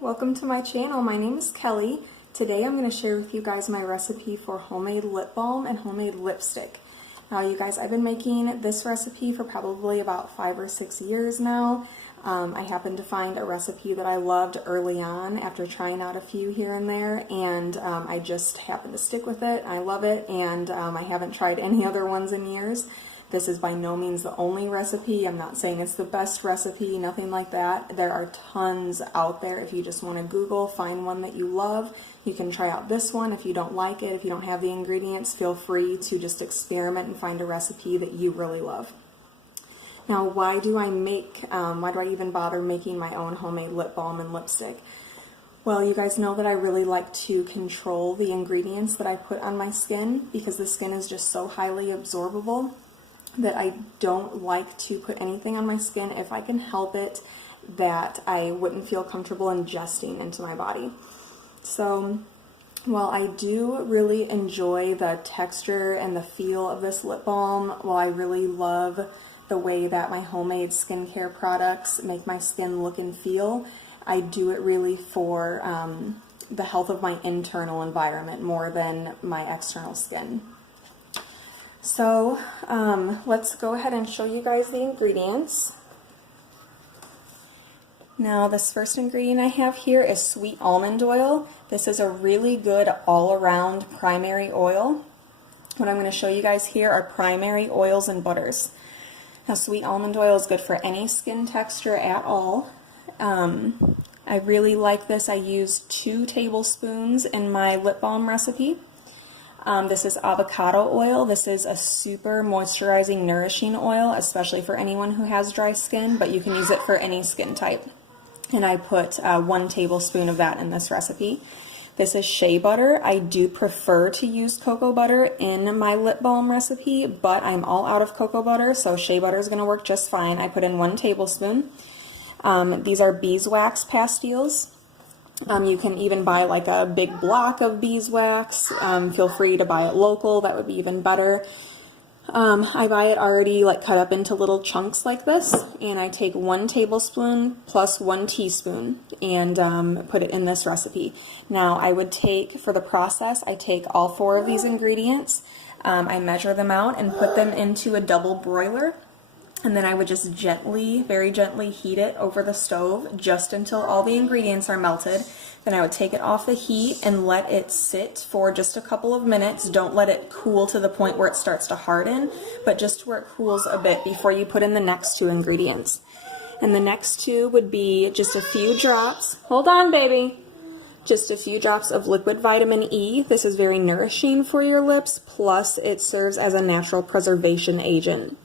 welcome to my channel. My name is Kelly. Today I'm going to share with you guys my recipe for homemade lip balm and homemade lipstick. Now you guys, I've been making this recipe for probably about 5 or 6 years now. I happened to find a recipe that I loved early on after trying out a few here and there, and I just happened to stick with it. I love it, and I haven't tried any other ones in years. This is by no means the only recipe. I'm not saying it's the best recipe, nothing like that. There are tons out there. If you just want to Google, find one that you love. You can try out this one. If you don't like it, if you don't have the ingredients, feel free to just experiment and find a recipe that you really love. Now, why do I even bother making my own homemade lip balm and lipstick? Well, you guys know that I really like to control the ingredients that I put on my skin because the skin is just so highly absorbable that I don't like to put anything on my skin if I can help it that I wouldn't feel comfortable ingesting into my body. So while I do really enjoy the texture and the feel of this lip balm, while I really love the way that my homemade skincare products make my skin look and feel, I do it really for the health of my internal environment more than my external skin. So let's go ahead and show you guys the ingredients. Now, this first ingredient I have here is sweet almond oil. This is a really good all-around primary oil. What I'm going to show you guys here are primary oils and butters. Now, sweet almond oil is good for any skin texture at all. I really like this. I use 2 tablespoons in my lip balm recipe. This is avocado oil. This is a super moisturizing, nourishing oil, especially for anyone who has dry skin, but you can use it for any skin type. And I put 1 tablespoon of that in this recipe. This is shea butter. I do prefer to use cocoa butter in my lip balm recipe, but I'm all out of cocoa butter, so shea butter is going to work just fine. I put in 1 tablespoon. These are beeswax pastilles. You can even buy like a big block of beeswax. Feel free to buy it local. That would be even better. I buy it already like cut up into little chunks like this, and I take 1 tablespoon plus 1 teaspoon and put it in this recipe. Now I would take, for the process, I take all 4 of these ingredients, I measure them out and put them into a double broiler, and then I would just gently, very gently heat it over the stove just until all the ingredients are melted. Then I would take it off the heat and let it sit for just a couple of minutes. Don't let it cool to the point where it starts to harden, but just where it cools a bit before you put in the next 2 ingredients. And the next 2 would be just a few drops. Hold on, baby. Just a few drops of liquid vitamin E. This is very nourishing for your lips, plus it serves as a natural preservation agent.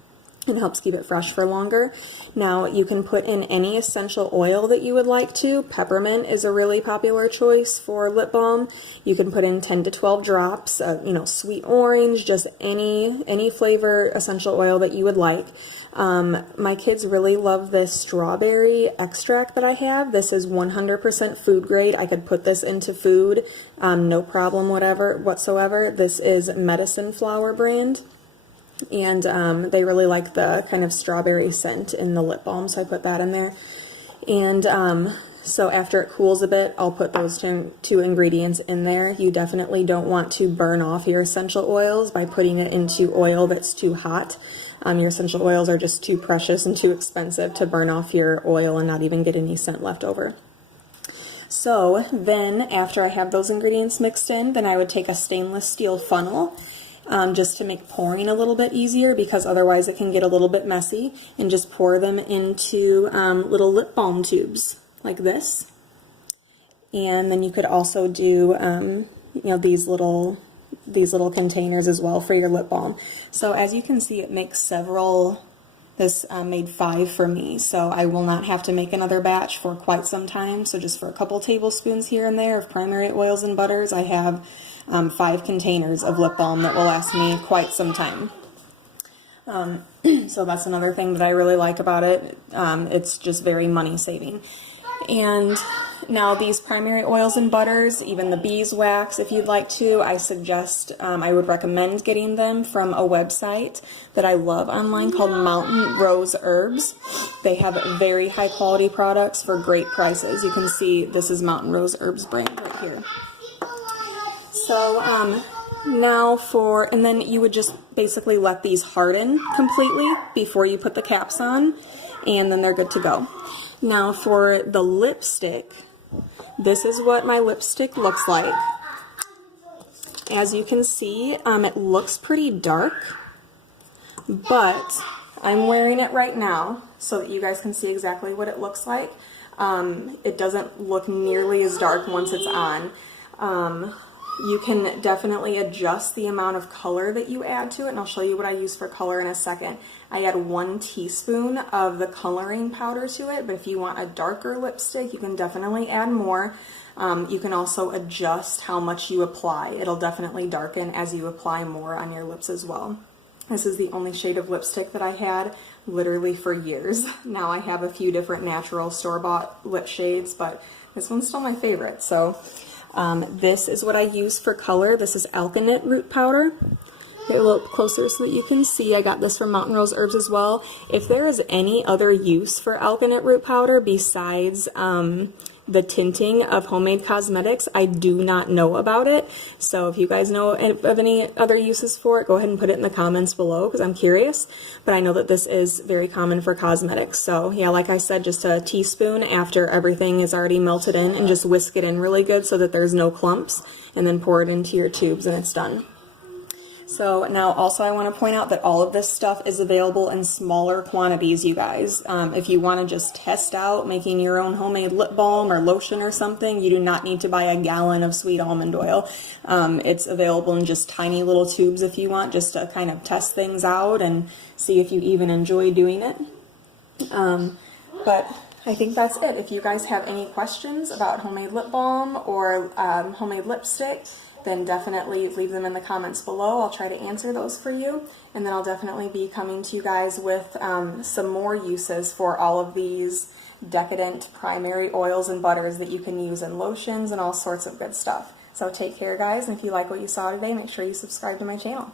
It helps keep it fresh for longer. Now, you can put in any essential oil that you would like to. Peppermint is a really popular choice for lip balm. You can put in 10 to 12 drops, sweet orange, just any flavor essential oil that you would like. My kids really love this strawberry extract that I have. This is 100% food grade. I could put this into food, no problem whatsoever. This is Medicine Flower brand. And they really like the kind of strawberry scent in the lip balm, so I put that in there. And so after it cools a bit, I'll put those 2 ingredients in there. You definitely don't want to burn off your essential oils by putting it into oil that's too hot. Your essential oils are just too precious and too expensive to burn off your oil and not even get any scent left over. So then after I have those ingredients mixed in, then I would take a stainless steel funnel, just to make pouring a little bit easier because otherwise it can get a little bit messy, and just pour them into little lip balm tubes like this. And then you could also do these little containers as well for your lip balm. So as you can see, it makes several. This made 5 for me, so I will not have to make another batch for quite some time. So just for a couple tablespoons here and there of primary oils and butters, I have 5 containers of lip balm that will last me quite some time. So that's another thing that I really like about it. It's just very money saving. And Now these primary oils and butters, even the beeswax if you'd like to, I suggest, I would recommend getting them from a website that I love online called Mountain Rose Herbs. They have very high quality products for great prices. You can see this is Mountain Rose Herbs brand right here. So now and then you would just basically let these harden completely before you put the caps on, and then they're good to go. Now for the lipstick, this is what my lipstick looks like. As you can see, it looks pretty dark, but I'm wearing it right now so that you guys can see exactly what it looks like. It doesn't look nearly as dark once it's on. You can definitely adjust the amount of color that you add to it, and I'll show you what I use for color in a second. I add 1 teaspoon of the coloring powder to it, but if you want a darker lipstick, you can definitely add more. You can also adjust how much you apply. It'll definitely darken as you apply more on your lips as well. This is the only shade of lipstick that I had literally for years. Now I have a few different natural store-bought lip shades, but this one's still my favorite. So this is what I use for color. This is alkanet root powder. Get a little closer so that you can see. I got this from Mountain Rose Herbs as well. If there is any other use for alkanet root powder besides the tinting of homemade cosmetics, I do not know about it. So if you guys know of any other uses for it, go ahead and put it in the comments below because I'm curious. But I know that this is very common for cosmetics. So yeah, like I said, just a teaspoon after everything is already melted in, and just whisk it in really good so that there's no clumps, and then pour it into your tubes and it's done. So now also I want to point out that all of this stuff is available in smaller quantities, you guys. If you want to just test out making your own homemade lip balm or lotion or something, you do not need to buy a gallon of sweet almond oil. It's available in just tiny little tubes if you want, just to kind of test things out and see if you even enjoy doing it. But I think that's it. If you guys have any questions about homemade lip balm or homemade lipstick, then definitely leave them in the comments below. I'll try to answer those for you, and then I'll definitely be coming to you guys with some more uses for all of these decadent primary oils and butters that you can use in lotions and all sorts of good stuff. So take care, guys, and if you like what you saw today, make sure you subscribe to my channel.